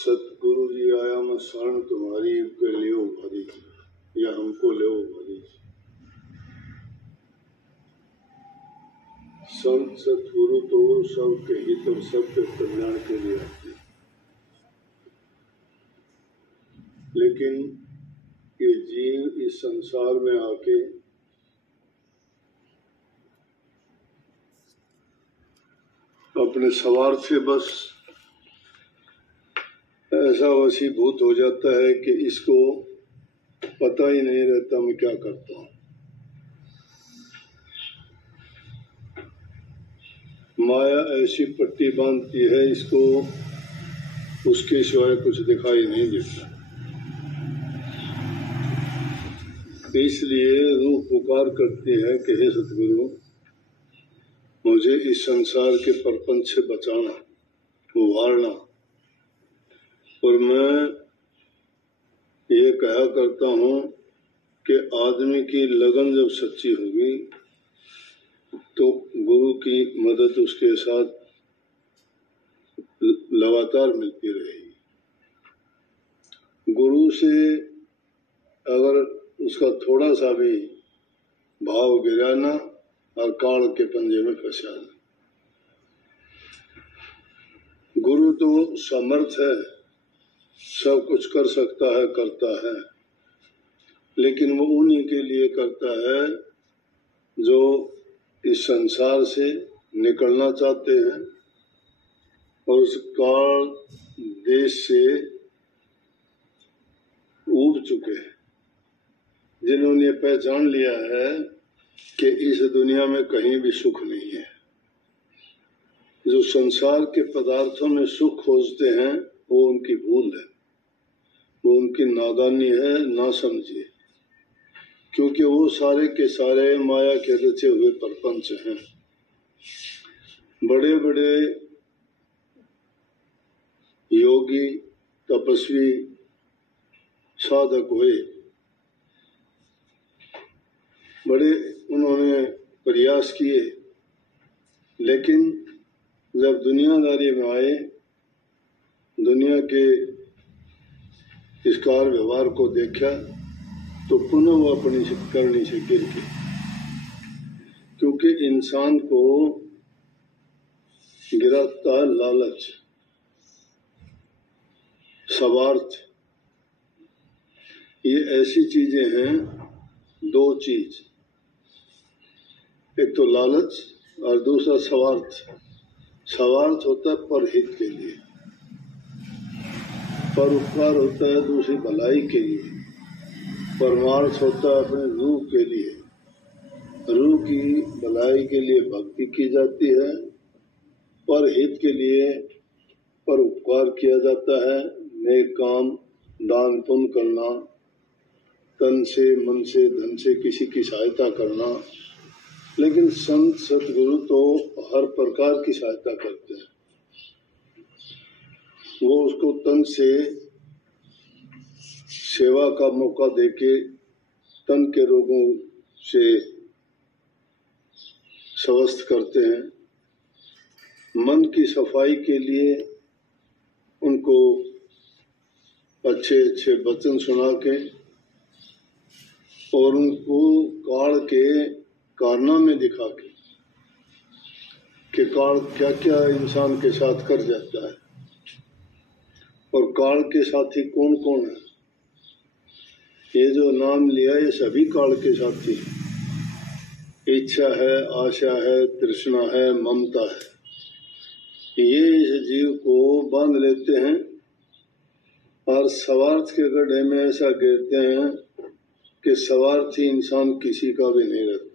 सतगुरु जी आया मैं शरण तुम्हारी के लियो भरी, या हमको ले भरी। संत सतगुरु तो सबके हित और सबके कल्याण के लिए आते हैं, लेकिन ये जीव इस संसार में आके अपने स्वार्थ से बस ऐसा वशीभूत हो जाता है कि इसको पता ही नहीं रहता मैं क्या करता हूँ। माया ऐसी पट्टी बांधती है इसको, उसके सिवाय कुछ दिखाई नहीं देता। इसलिए रूह पुकार करती है कि हे सतगुरु, मुझे इस संसार के प्रपंच से बचाना, उभारना। और मैं ये कहा करता हूँ कि आदमी की लगन जब सच्ची होगी तो गुरु की मदद उसके साथ लगातार मिलती रहेगी। गुरु से अगर उसका थोड़ा सा भी भाव गिराना और काल के पंजे में फंसाना। गुरु तो समर्थ है, सब कुछ कर सकता है, करता है, लेकिन वो उन्हीं के लिए करता है जो इस संसार से निकलना चाहते हैं और उस काल देश से ऊब चुके हैं, जिन्होंने पहचान लिया है कि इस दुनिया में कहीं भी सुख नहीं है। जो संसार के पदार्थों में सुख खोजते हैं वो उनकी भूल है, वो उनकी नादानी है, ना समझिए, क्योंकि वो सारे के सारे माया के रचे हुए प्रपंच हैं। बड़े बड़े योगी तपस्वी साधक हुए, बड़े उन्होंने प्रयास किए, लेकिन जब दुनियादारी में आए, दुनिया के इस कार व्यवहार को देखा तो पुनः वो अपनी करनी से गिर गए, क्योंकि इंसान को गिराता है लालच, स्वार्थ। ये ऐसी चीजें हैं, दो चीज, एक तो लालच और दूसरा स्वार्थ। स्वार्थ होता है परहित के लिए, परोपकार होता है दूसरी भलाई के लिए, परमार्थ होता है अपने रूह के लिए। रूह की भलाई के लिए भक्ति की जाती है, परहित के लिए परोपकार किया जाता है, नेक काम दान पुण्य करना, तन से मन से धन से किसी की सहायता करना। लेकिन संत सतगुरु तो हर प्रकार की सहायता करते हैं। वो उसको तन से सेवा का मौका देके तन के रोगों से स्वस्थ करते हैं, मन की सफाई के लिए उनको अच्छे अच्छे वचन सुना के और उनको काल के कारनामे दिखा के कि काल क्या क्या इंसान के साथ कर जाता है और काल के साथी कौन कौन है। ये जो नाम लिया ये सभी काल के साथी हैं। इच्छा है, आशा है, तृष्णा है, ममता है, ये इस जीव को बांध लेते हैं और स्वार्थ के गड्ढे में ऐसा गिरते हैं कि स्वार्थी इंसान किसी का भी नहीं रहता।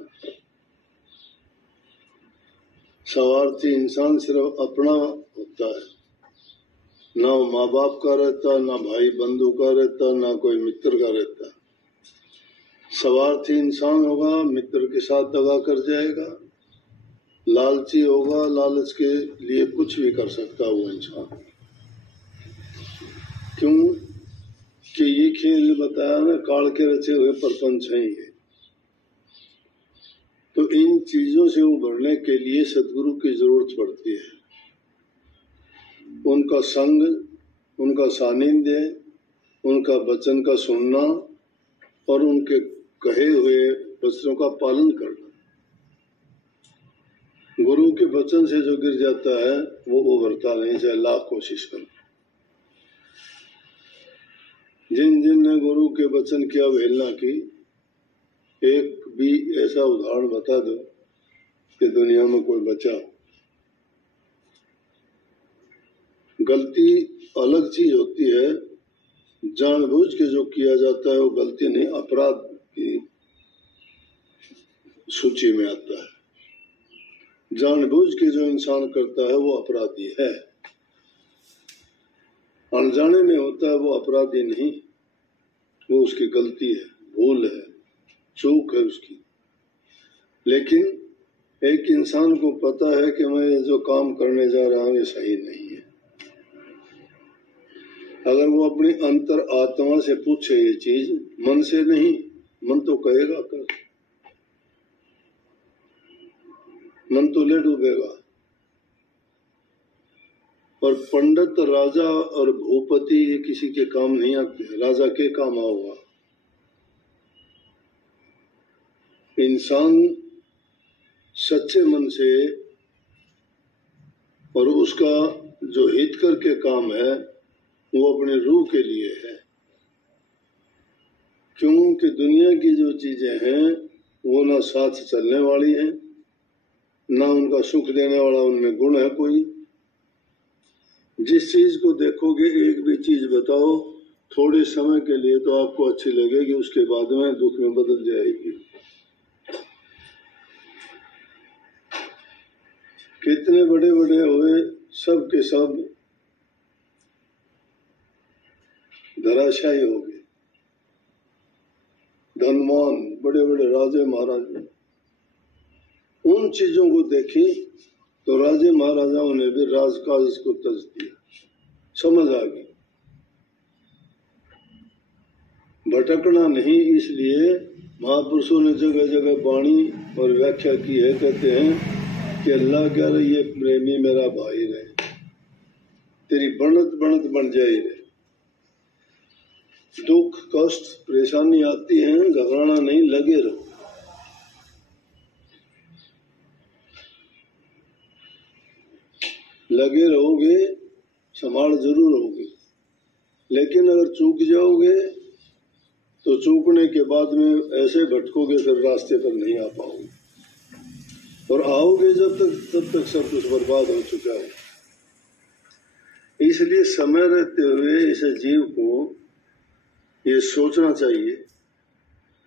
स्वार्थी इंसान सिर्फ अपना होता है, ना माँ बाप का रहता, ना भाई बंधु का रहता, ना कोई मित्र का रहता। स्वार्थी इंसान होगा, मित्र के साथ दगा कर जाएगा, लालची होगा, लालच के लिए कुछ भी कर सकता वो इंसान। क्यों कि ये खेल बताया ना, काल के रचे हुए प्रपंच है ये। तो इन चीजों से उभरने के लिए सदगुरु की जरूरत पड़ती है। उनका संग उनका सानिध्य, उनका वचन का सुनना और उनके कहे हुए वचनों का पालन करना। गुरु के वचन से जो गिर जाता है वो उभरता नहीं, चाहे लाख कोशिश करो। जिन जिन ने गुरु के वचन की अवहेलना की, एक भी ऐसा उदाहरण बता दो कि दुनिया में कोई बचा हो। गलती अलग चीज होती है, जानबूझ के जो किया जाता है वो गलती नहीं, अपराध की सूची में आता है। जानबूझ के जो इंसान करता है वो अपराधी है, अनजाने में होता है वो अपराधी नहीं, वो उसकी गलती है, भूल है, चूक है उसकी। लेकिन एक इंसान को पता है कि मैं ये जो काम करने जा रहा हूं ये सही नहीं है। अगर वो अपनी अंतर आत्मा से पूछे ये चीज, मन से नहीं, मन तो कहेगा कर, मन तो ले डूबेगा। और पंडित, राजा और भूपति ये किसी के काम नहीं आते, राजा के काम आओगा। इंसान सच्चे मन से और उसका जो हित करके काम है वो अपने रूह के लिए है। क्योंकि दुनिया की जो चीजें हैं वो ना साथ चलने वाली हैं, ना उनका सुख देने वाला उनमें गुण है कोई। जिस चीज को देखोगे, एक भी चीज बताओ थोड़े समय के लिए तो आपको अच्छी लगेगी, उसके बाद में दुख में बदल जाएगी। कितने बड़े बड़े हुए, सब के सब धराशायी हो गए। धनवान बड़े बड़े राजे महाराजे, उन चीजों को देखी तो राजे महाराजाओं ने भी राजकाज को तज दिया, समझ आ गई। भटकना नहीं, इसलिए महापुरुषों ने जगह जगह वाणी और व्याख्या की है। कहते हैं कि अल्लाह कह रही है प्रेमी मेरा भाई रहे, तेरी बनत बनत बन जाए रहे। दुख कष्ट परेशानी आती है, घबराना नहीं, लगे रहो। लगे रहोगे, संभाल जरूर होगी। लेकिन अगर चूक जाओगे तो चूकने के बाद में ऐसे भटकोगे, फिर रास्ते पर नहीं आ पाओगे। और आओगे जब तक, तब तक सब कुछ बर्बाद हो चुका है। इसलिए समय रहते हुए इस जीव को ये सोचना चाहिए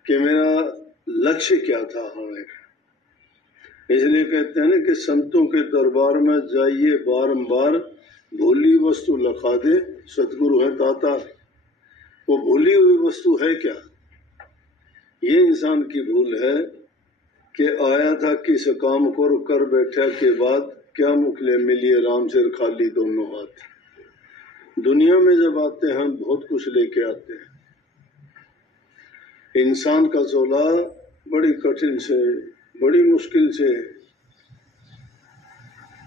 कि मेरा लक्ष्य क्या था होने का। इसलिए कहते हैं ना कि संतों के दरबार में जाइए बारंबार, भूली वस्तु लखा दे, सतगुरु है दाता। वो भूली हुई वस्तु है क्या? ये इंसान की भूल है कि आया था किस काम को, कर बैठा के बाद क्या मुखले मिलिए राम सिर खाली दोनों हाथ। दुनिया में जब आते हैं बहुत कुछ लेके आते हैं। इंसान का चोला बड़ी कठिन से, बड़ी मुश्किल से।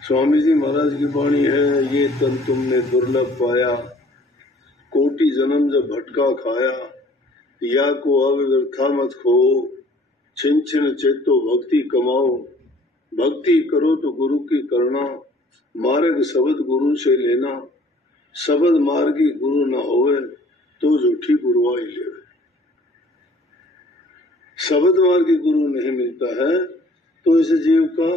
स्वामी जी महाराज की वाणी है, ये तन तुमने दुर्लभ पाया, कोटि जन्म जब भटका खाया, या को अब व्यर्था मत खो, छिन छिन चेतो भक्ति कमाओ, भक्ति करो तो गुरु की करना, मार्ग शब्द गुरु से लेना, शब्द मार्गी गुरु न होवे तो झूठी गुरुआई ले। शब्द मार्गी गुरु नहीं मिलता है तो इस जीव का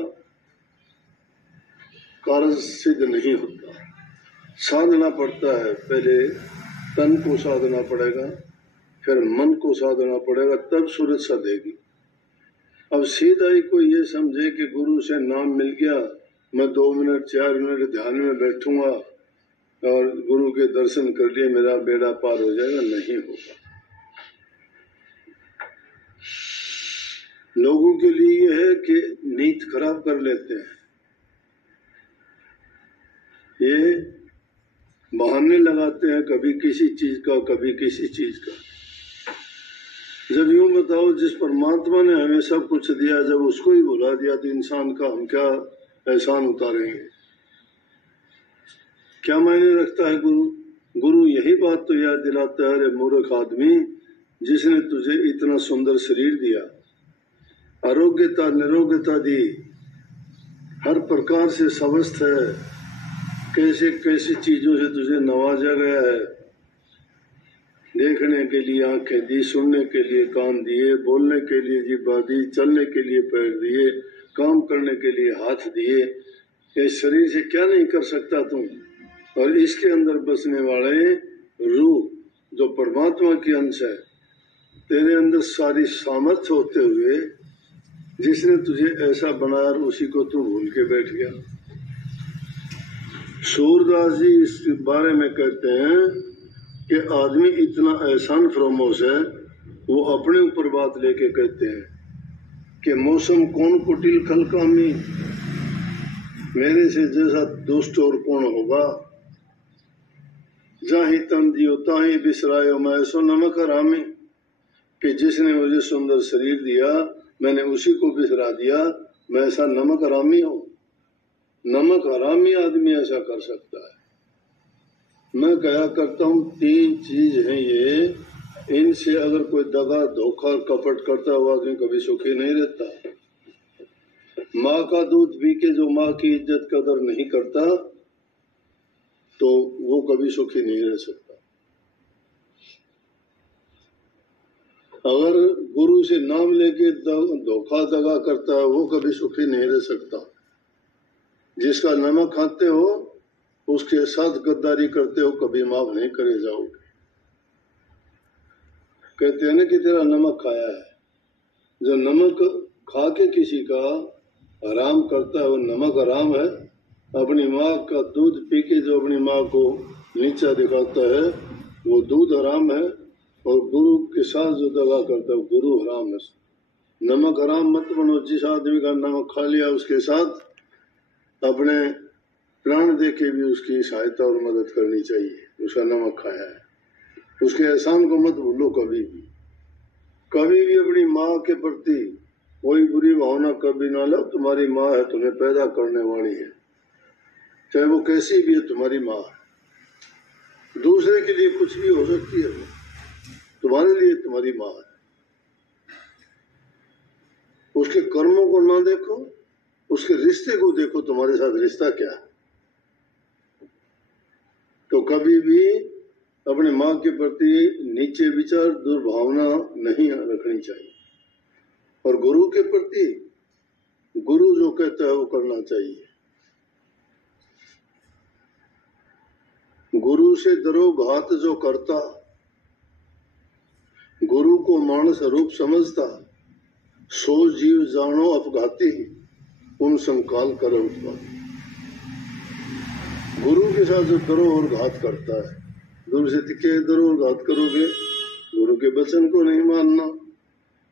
कार्य सिद्ध नहीं होता। साधना पड़ता है, पहले तन को साधना पड़ेगा, फिर मन को साधना पड़ेगा, तब सूरज सधेगी। अब सीधा ही कोई ये समझे कि गुरु से नाम मिल गया, मैं 2 मिनट 4 मिनट ध्यान में बैठूंगा और गुरु के दर्शन कर लिए मेरा बेड़ा पार हो जाएगा, नहीं होगा। लोगों के लिए यह है कि नीत खराब कर लेते हैं, ये बहाने लगाते हैं, कभी किसी चीज का कभी किसी चीज का। जब यूं बताओ जिस परमात्मा ने हमें सब कुछ दिया, जब उसको ही भुला दिया तो इंसान का हम क्या एहसान उतारेंगे? क्या मायने रखता है गुरु? गुरु यही बात तो याद दिलाता है, रे मूर्ख आदमी, जिसने तुझे इतना सुंदर शरीर दिया, आरोग्यता निरोग्यता दी, हर प्रकार से स्वस्थ है, कैसे कैसी चीजों से तुझे नवाजा गया है, देखने के लिए आंखें दी, सुनने के लिए कान दिए, बोलने के लिए जीभा दी, चलने के लिए पैर दिए, काम करने के लिए हाथ दिए। इस शरीर से क्या नहीं कर सकता तुम? और इसके अंदर बसने वाले रूह जो परमात्मा की अंश है, तेरे अंदर सारी सामर्थ्य होते हुए जिसने तुझे ऐसा बनाया, उसी को तू भूल के बैठ गया। सूरदास जी इस बारे में कहते हैं कि आदमी इतना एहसान फरोमोश है, वो अपने ऊपर बात लेके कहते हैं कि मौसम कौन कुटिल खल कामी, मेरे से जैसा दुष्ट और कौन होगा, जाही तन दियो ताही बिसरायो मैं ऐसो नमक हरामी, कि जिसने मुझे सुंदर शरीर दिया मैंने उसी को बिसरा दिया, मैं ऐसा नमक हरामी हूं। नमक हरामी आदमी ऐसा कर सकता है। मैं कहा करता हूं 3 चीज हैं ये, इनसे अगर कोई दगा धोखा कपट करता हुआ आदमी कभी सुखी नहीं रहता। माँ का दूध पी के जो माँ की इज्जत कदर नहीं करता तो वो कभी सुखी नहीं रह सकता। अगर गुरु से नाम लेके धोखा दगा करता है वो कभी सुखी नहीं रह सकता। जिसका नमक खाते हो उसके साथ गद्दारी करते हो कभी माफ नहीं करे जाओगे। कहते हैं ना कि तेरा नमक खाया है, जो नमक खा के किसी का हराम करता है वो नमक हराम है। अपनी माँ का दूध पी के जो अपनी माँ को नीचा दिखाता है वो दूध हराम है, और गुरु के साथ जो दगा करता है वो गुरु हराम है। नमक हराम मत बनो। जिस आदमी का नमक खा लिया उसके साथ अपने प्राण दे के भी उसकी सहायता और मदद करनी चाहिए। उसका नमक खाया है, उसके एहसान को मत भूलो कभी भी। कभी भी अपनी माँ के प्रति कोई बुरी भावना कभी ना लो। तुम्हारी माँ है, तुम्हें पैदा करने वाली है, चाहे वो कैसी भी है, तुम्हारी माँ है। दूसरे के लिए कुछ भी हो सकती है, तुम्हारे लिए तुम्हारी माँ है। उसके कर्मों को ना देखो, उसके रिश्ते को देखो, तुम्हारे साथ रिश्ता क्या है। तो कभी भी अपने माँ के प्रति नीचे विचार दुर्भावना नहीं रखनी चाहिए, और गुरु के प्रति गुरु जो कहता है वो करना चाहिए। गुरु से डरो घात जो करता, गुरु को मानस रूप समझता, सो जीव जानो अपघाती, उन संकाल कर उत्पाती। गुरु के साथ जो डरो और घात करता है, गुरु से तिके डरो और घात करोगे, गुरु के वचन को नहीं मानना,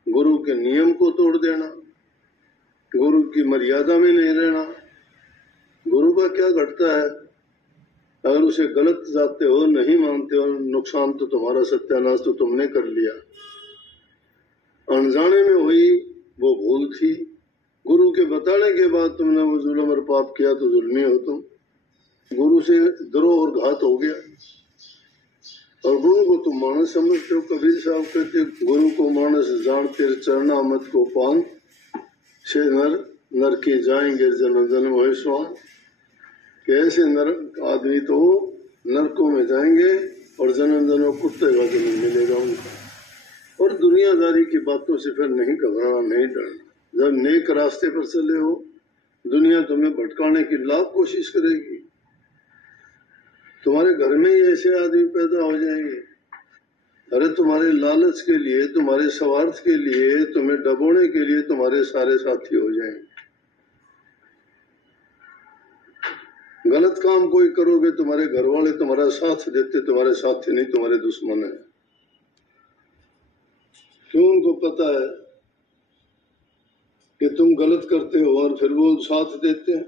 गुरु के नियम को तोड़ देना, गुरु की मर्यादा में नहीं रहना। गुरु का क्या घटता है? अगर उसे गलत जाते हो, नहीं मानते हो, नुकसान तो तुम्हारा, सत्यानाश तो तुमने कर लिया। अनजाने में हुई वो भूल थी, गुरु के बताने के बाद तुमने वो जुल्म और पाप किया तो जुल्मी हो तुम। गुरु से द्रोह और घात हो गया, और गुरु को तुम मानस समझते हो। कबीर साहब कहते गुरु को मानस जान तेरे चरना मत को पान, से नर के जाएंगे जन्म जन्म हो स्वान। कैसे नर आदमी तो नरकों में जाएंगे और जन्म जन्म कुत्ते का जन्म मिलेगा उनको। और दुनियादारी की बातों से फिर नहीं घबराना, नहीं डरना। जब नेक रास्ते पर चले हो, दुनिया तुम्हें भटकाने की लाख कोशिश करेगी। तुम्हारे घर में ही ऐसे आदमी पैदा हो जाएंगे, अरे तुम्हारे लालच के लिए, तुम्हारे स्वार्थ के लिए, तुम्हें डबोने के लिए तुम्हारे सारे साथी हो जाएंगे। गलत काम कोई करोगे, तुम्हारे घर वाले तुम्हारा साथ देते, तुम्हारे साथी नहीं, तुम्हारे दुश्मन है। क्यों? उनको पता है कि तुम गलत करते हो और फिर वो साथ देते हैं।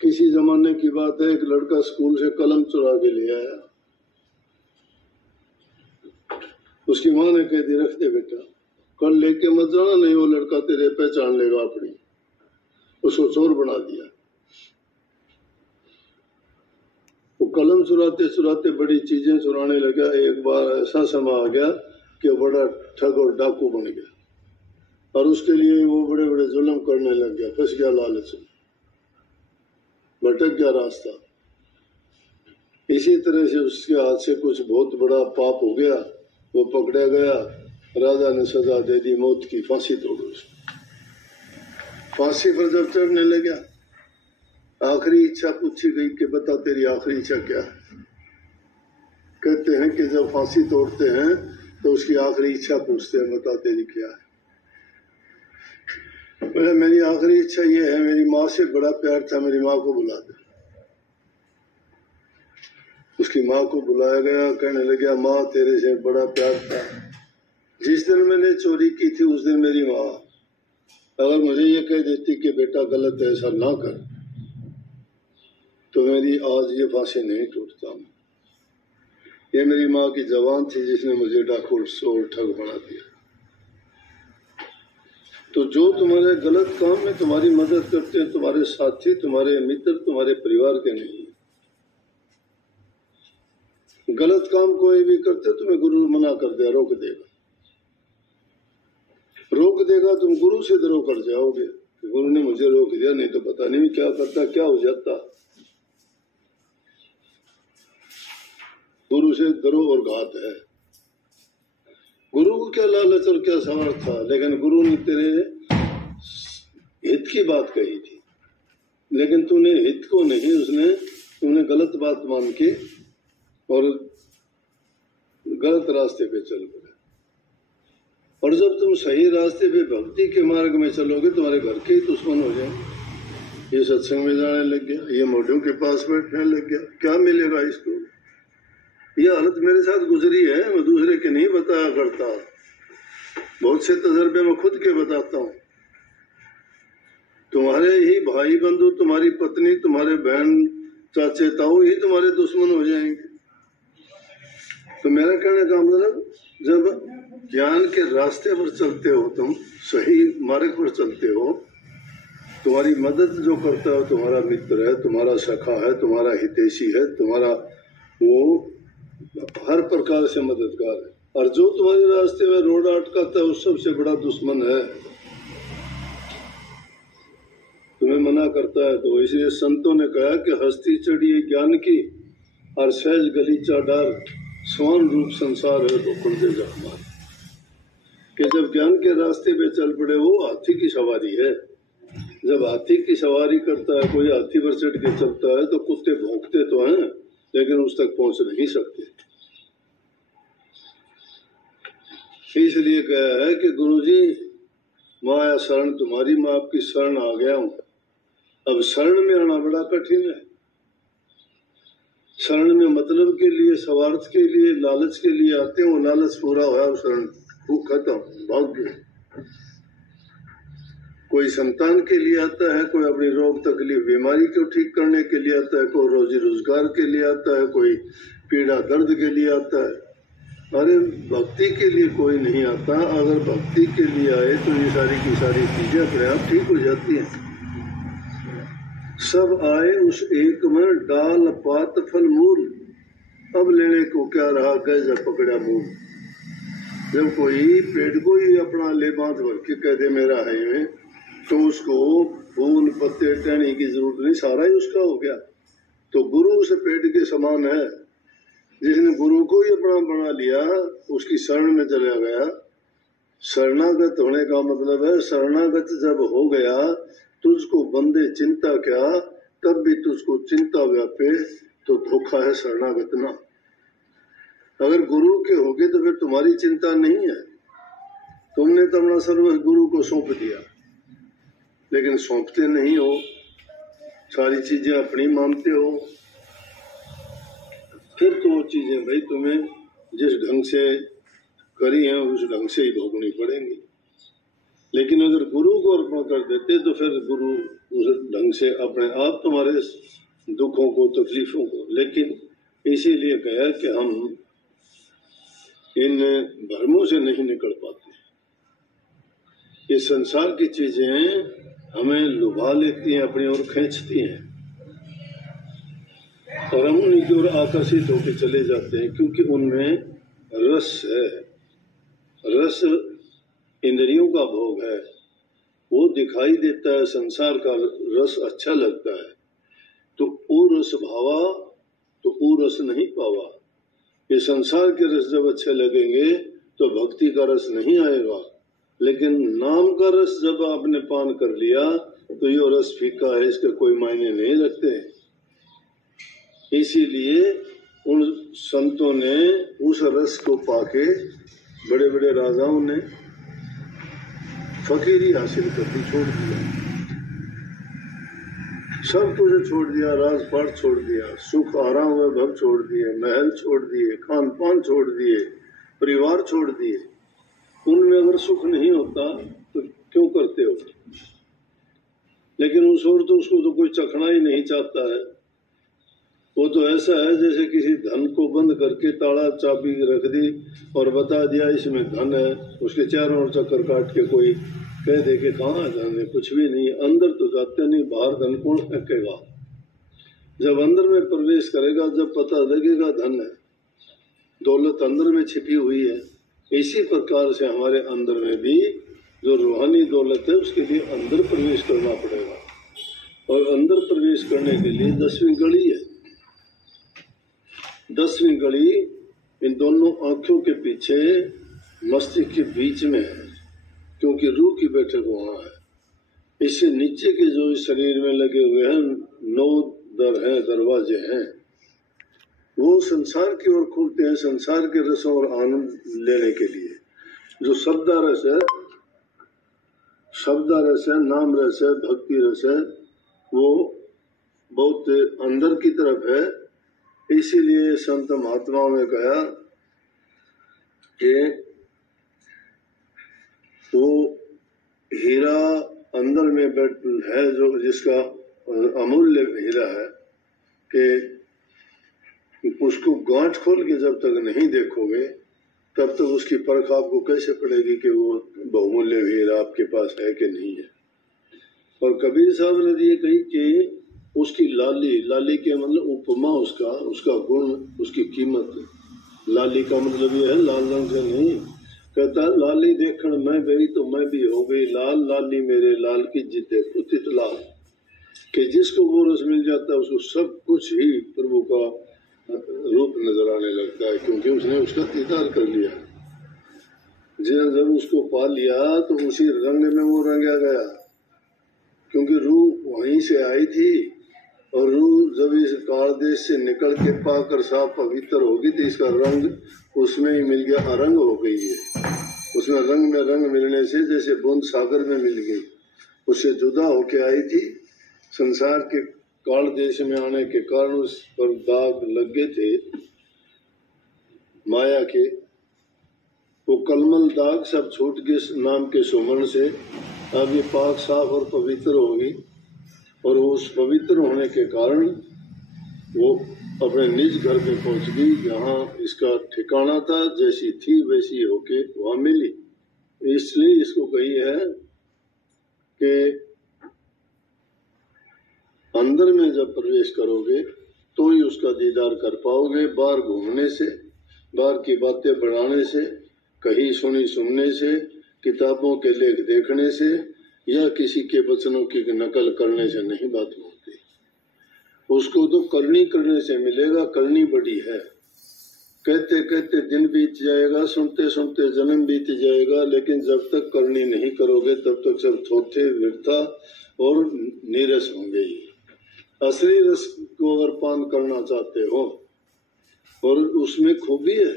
किसी जमाने की बात है, एक लड़का स्कूल से कलम चुरा के ले आया। उसकी माँ ने कह दी रख दे बेटा, कल लेके मत जाना, नहीं वो लड़का तेरे पहचान लेगा अपनी। उसको चोर बना दिया। वो कलम चुराते चुराते बड़ी चीजें चुराने लगा। एक बार ऐसा समय आ गया कि बड़ा ठग और डाकू बन गया और उसके लिए वो बड़े बड़े जुल्म करने लग गया। फंस गया लालच में, भटक गया रास्ता। इसी तरह से उसके हाथ से कुछ बहुत बड़ा पाप हो गया, वो पकड़ा गया। राजा ने सजा दे दी, मौत की, फांसी तोड़ उसको। फांसी पर जब चढ़ने लगा, आखिरी इच्छा पूछी गई कि बता तेरी आखिरी इच्छा क्या है। कहते हैं कि जब फांसी तोड़ते हैं तो उसकी आखिरी इच्छा पूछते हैं, बता तेरी क्या है। बोले मेरी आखिरी इच्छा ये है, मेरी माँ से बड़ा प्यार था, मेरी माँ को बुला दे। उसकी माँ को बुलाया गया। कहने लगा माँ तेरे से बड़ा प्यार था, जिस दिन मैंने चोरी की थी उस दिन मेरी माँ अगर मुझे ये कह देती कि बेटा गलत है, ऐसा ना कर, तो मेरी आज ये फांसी नहीं टूटता। ये मेरी माँ की जबान थी जिसने मुझे डाकू और ठग बना दिया। तो जो तुम्हारे गलत काम में तुम्हारी मदद करते हैं, तुम्हारे साथी, तुम्हारे मित्र, तुम्हारे परिवार के नहीं। गलत काम कोई भी करते तुम्हें गुरु मना कर दिया, रोक देगा, रोक देगा। तुम गुरु से डरो कर जाओगे, गुरु ने मुझे रोक दिया, नहीं तो पता नहीं क्या करता, क्या हो जाता। गुरु से डरो और घात है। गुरु को क्या लालच और क्या स्वार्थ था, लेकिन गुरु ने तेरे हित की बात कही थी, लेकिन तूने हित को नहीं, तूने गलत बात मान के और गलत रास्ते पे चल पड़े। और जब तुम सही रास्ते पे भक्ति के मार्ग में चलोगे, तुम्हारे घर के ही दुश्मन हो जाएंगे। ये सत्संग में जाने लग गया, ये मोढ़ों के पास बैठने लग गया, क्या मिलेगा इसको। ये हालत मेरे साथ गुजरी है, मैं दूसरे के नहीं बताया करता, बहुत से तजर्बे मैं खुद के बताता हूँ। तुम्हारे ही भाई बंधु, तुम्हारी पत्नी, तुम्हारे बहन, चाचे, ताऊ ही तुम्हारे दुश्मन हो जाएंगे। तो मेरा कहने का मतलब, जब ज्ञान के रास्ते पर चलते हो, तुम सही मार्ग पर चलते हो, तुम्हारी मदद जो करता है तुम्हारा मित्र है, तुम्हारा सखा है, तुम्हारा हितैषी है, तुम्हारा वो हर प्रकार से मददगार है। और जो तुम्हारे रास्ते में रोड अटकाता है, उस सबसे बड़ा दुश्मन है, तुम्हें मना करता है। तो इसलिए संतों ने कहा कि हस्ती चढ़ी ज्ञान की और सहज गलीचा डार, स्वान रूप संसार है तो खुल दे जा हमार। कि जब ज्ञान के रास्ते पे चल पड़े, वो हाथी की सवारी है। जब हाथी की सवारी करता है कोई, हाथी पर चढ़ के चलता है, तो कुत्ते भौंकते तो हैं लेकिन उस तक पहुंच नहीं सकते। इसलिए कहा है कि गुरुजी माया शरण तुम्हारी, मैं आपकी शरण आ गया हूं। अब शरण में आना बड़ा कठिन है। शरण में मतलब के लिए, स्वार्थ के लिए, लालच के लिए आते हो, लालच पूरा हुआ, शरण खत्म, भाग गए। कोई संतान के लिए आता है, कोई अपनी रोग तकलीफ बीमारी को ठीक करने के लिए आता है, कोई रोजी रोजगार के लिए आता है, कोई पीड़ा दर्द के लिए आता है। अरे भक्ति के लिए कोई नहीं आता। अगर भक्ति के लिए आए तो ये सारी की सारी चीजें अपने आप ठीक हो जाती हैं। सब आए उस एक में, डाल पात फल मूल, अब लेने को क्या रहा, गए जब पकड़ा मूल। जब कोई पेड़ को ही अपना ले बांध भर के कह दे मेरा है ये, तो उसको फूल पत्ते टहनी की जरूरत नहीं, सारा ही उसका हो गया। तो गुरु उस पेड़ के समान है, जिसने गुरु को ही अपना बना लिया, उसकी शरण में चला गया। शरणागत होने का मतलब है, शरणागत जब हो गया, तुझको बंदे चिंता क्या, तब भी तुझको चिंता व्यापे, तो धोखा है शरणागत ना। अगर गुरु के होगे तो फिर तुम्हारी चिंता नहीं है, तुमने तो अपना सर्व गुरु को सौंप दिया। लेकिन सौंपते नहीं हो, सारी चीजें अपनी मानते हो, फिर तो वो चीजें भाई तुम्हें जिस ढंग से करी हैं उस ढंग से ही भोगनी पड़ेंगी। लेकिन अगर गुरु को अर्पण कर देते तो फिर गुरु उस ढंग से अपने आप तुम्हारे दुखों को, तकलीफों को। लेकिन इसीलिए कहा कि हम इन भ्रमों से नहीं निकल पाते। ये संसार की चीजें हमें लुभा लेती हैं, अपनी ओर खींचती हैं। और हम उन्हीं की ओर आकर्षित होकर चले जाते हैं, क्योंकि उनमें रस है। रस इंद्रियों का भोग है, वो दिखाई देता है, संसार का रस अच्छा लगता है, तो वो रस भावा तो वो रस नहीं पावा। ये संसार के रस जब अच्छे लगेंगे तो भक्ति का रस नहीं आएगा, लेकिन नाम का रस जब आपने पान कर लिया तो ये रस फीका है, इसके कोई मायने नहीं रखते। इसीलिए उन संतों ने उस रस को पाके, बड़े बड़े राजाओं ने फकीरी हासिल कर दी, छोड़ दिया, सब कुछ छोड़ दिया, राजपाट छोड़ दिया, सुख आराम वैभव छोड़ दिए, महल छोड़ दिए, खान पान छोड़ दिए, परिवार छोड़ दिए। उनमें अगर सुख नहीं होता तो क्यों करते हो? लेकिन उस ओर तो उसको तो कोई चखना ही नहीं चाहता है। वो तो ऐसा है जैसे किसी धन को बंद करके ताला चाबी रख दी और बता दिया इसमें धन है, उसके चारों ओर चक्कर काट के कोई कह दे कि कहाँ है धन है, कुछ भी नहीं, अंदर तो जाते नहीं, बाहर धन कौन फेंकेगा? जब अंदर में प्रवेश करेगा जब पता लगेगा धन है, दौलत अंदर में छिपी हुई है। इसी प्रकार से हमारे अंदर में भी जो रूहानी दौलत है उसके लिए अंदर प्रवेश करना पड़ेगा, और अंदर प्रवेश करने के लिए 10वीं कड़ी है। 10वीं कड़ी इन दोनों आंखों के पीछे मस्तिष्क के बीच में है, क्योंकि रूह की बैठक वहां है। इससे नीचे के जो इस शरीर में लगे हुए हैं 9 दर हैं, दरवाजे हैं, वो संसार की ओर खुलते हैं, संसार के रसों और आनंद लेने के लिए। जो शब्दारस है, शब्दारस है, नाम रस है, भक्ति रस है, वो बहुत अंदर की तरफ है। इसीलिए संत महात्माओं ने कहा कि वो हीरा अंदर में बैठ है, जो जिसका अमूल्य हीरा है, कि उसको गांठ खोल के जब तक नहीं देखोगे तब तक उसकी परख आपको कैसे पड़ेगी कि वो बहुमूल्य हीरा आपके पास है कि नहीं है। और कबीर साहब ने ये कही कि उसकी लाली, लाली के मतलब उपमा, उसका गुण, उसकी कीमत। लाली का मतलब ये है लाल रंग से नहीं, कहता लाली देखण मैं गई तो मैं भी हो गई लाल, लाली मेरे लाल की जिद्दे उतित लाल। कि जिसको वो रस मिल जाता है उसको सब कुछ ही प्रभु का रूप नजर आने लगता है, क्योंकि उसने उसका दीदार कर लिया। जब उसको पा लिया तो उसी रंग में वो रंगा गया, क्योंकि रूह वहीं से आई थी, और रूह जब इस काल देश से निकल के पाकर साफ पवित्र होगी तो इसका रंग उसमें ही मिल गया, अरंग हो गई है। उसमें रंग में रंग मिलने से जैसे बूंद सागर में मिल गई, उससे जुदा होके आई थी। संसार के काल देश में आने के कारण उस पर दाग लग गए थे माया के, वो कलमल दाग सब छूट गए नाम के सुमन से। अब ये पाक साफ और पवित्र होगी, और उस पवित्र होने के कारण वो अपने निज घर पे पहुंच गई, जहाँ इसका ठिकाना था, जैसी थी वैसी होके वहां मिली। इसलिए इसको कही है कि अंदर में जब प्रवेश करोगे तो ही उसका दीदार कर पाओगे। बाहर घूमने से, बाहर की बातें बढ़ाने से, कहीं सुनी सुनने से, किताबों के लेख देखने से या किसी के वचनों की नकल करने से नहीं बात होती। उसको तो करनी करने से मिलेगा। करनी बड़ी है, कहते कहते दिन बीत जाएगा, सुनते सुनते जन्म बीत जाएगा, लेकिन जब तक करनी नहीं करोगे तब तक सब थोथे, व्यर्था और नीरस होंगे ही। असली रस को अगर पान करना चाहते हो, और उसमें खूबी है,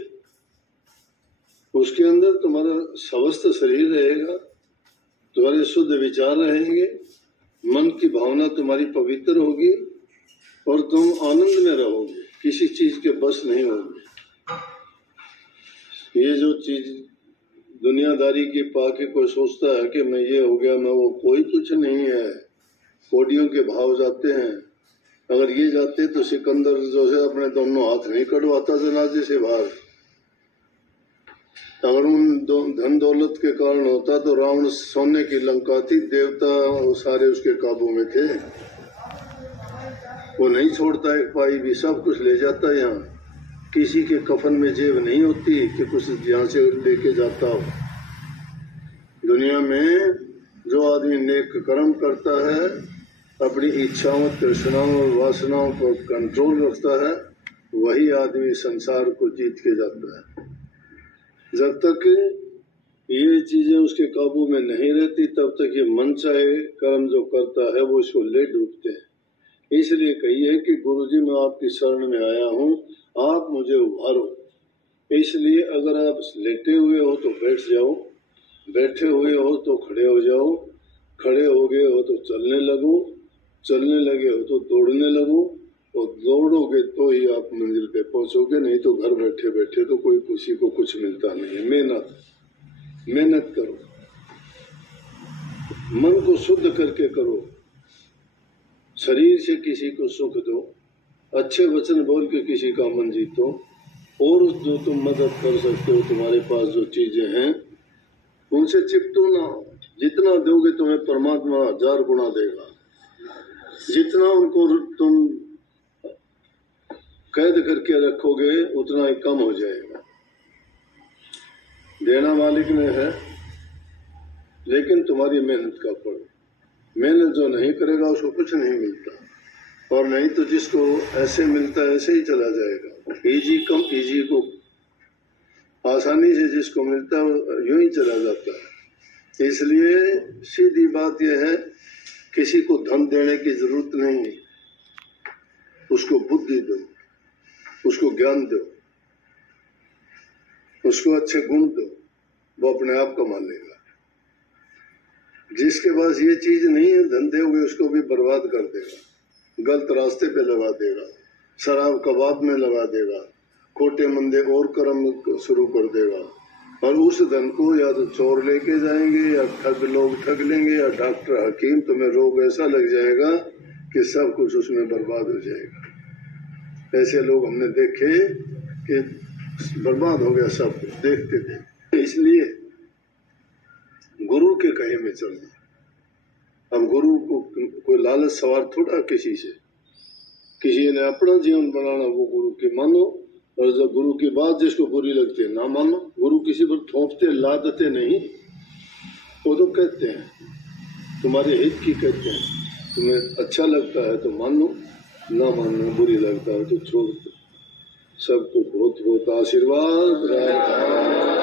उसके अंदर तुम्हारा स्वस्थ शरीर रहेगा, तुम्हारे शुद्ध विचार रहेंगे, मन की भावना तुम्हारी पवित्र होगी, और तुम आनंद में रहोगे, किसी चीज के बस नहीं होगे। ये जो चीज दुनियादारी की पाके कोई सोचता है कि मैं ये हो गया, मैं वो, कोई कुछ नहीं है। कोडियों के भाव जाते हैं, अगर ये जाते तो सिकंदर जो है अपने दोनों हाथ नहीं कटवाता जनाजे से बाहर। अगर उन धन दौलत के कारण होता तो रावण सोने की लंका थी, देवता सारे उसके काबू में थे। वो नहीं छोड़ता एक पाई भी, सब कुछ ले जाता है। यहाँ किसी के कफन में जेब नहीं होती कि कुछ यहाँ से लेके जाता हो। दुनिया में जो आदमी नेक कर्म करता है, अपनी इच्छाओं, तृष्णाओं और वासनाओं पर कंट्रोल रखता है, वही आदमी संसार को जीत के जाता है। जब तक ये चीजें उसके काबू में नहीं रहती, तब तक ये मन चाहे कर्म जो करता है वो इसको ले डूबते हैं। इसलिए कहिए कि गुरुजी मैं आपकी शरण में आया हूँ, आप मुझे उभारो। इसलिए अगर आप लेटे हुए हो तो बैठ जाओ, बैठे हुए हो तो खड़े हो जाओ, खड़े हो गए हो तो चलने लगो, चलने लगे हो तो दौड़ने लगो, और दौड़ोगे तो ही आप मंजिल पे पहुंचोगे, नहीं तो घर बैठे बैठे तो कोई किसी को कुछ मिलता नहीं है। मेहनत करो, मन को शुद्ध करके करो, शरीर से किसी को सुख दो, अच्छे वचन बोल के किसी का मन जीतो, और जो तुम मदद कर सकते हो, तुम्हारे पास जो चीजें हैं उनसे चिपटो ना। जितना दोगे तुम्हें परमात्मा 1000 गुना देगा। जितना उनको तुम कैद करके रखोगे उतना ही कम हो जाएगा। देना मालिक में है, लेकिन तुम्हारी मेहनत का फल। मेहनत जो नहीं करेगा उसको कुछ नहीं मिलता, और नहीं तो जिसको ऐसे मिलता है ऐसे ही चला जाएगा। इजी कम इजी को आसानी से जिसको मिलता है यूं ही चला जाता है। इसलिए सीधी बात यह है, किसी को धन देने की जरूरत नहीं है, उसको बुद्धि दो, उसको ज्ञान दो, उसको अच्छे गुण दो, वो अपने आप कमा लेगा। जिसके पास ये चीज नहीं है, धन दोगे उसको भी बर्बाद कर देगा, गलत रास्ते पे लगा देगा, शराब कबाब में लगा देगा, खोटे मंदे और कर्म शुरू कर देगा, और उस धन को या तो चोर लेके जाएंगे, या ठग लोग ठग लेंगे, या डॉक्टर हकीम, तुम्हें रोग ऐसा लग जाएगा कि सब कुछ उसमें बर्बाद हो जाएगा। ऐसे लोग हमने देखे कि बर्बाद हो गया सब कुछ देखते देखते। इसलिए गुरु के कहे में चलना। अब गुरु को कोई लालच सवार थोड़ा किसी से, किसी ने अपना जीवन बनाना, वो गुरु की मानो, और जब गुरु की बात जिसको बुरी लगती है ना मानो। गुरु किसी पर थोपते लादते नहीं, वो तो कहते हैं तुम्हारे हित की कहते हैं, तुम्हें अच्छा लगता है तो मान लो, ना मानो बुरी लगता है तो छोड़ दो। सबको बहुत बहुत आशीर्वाद।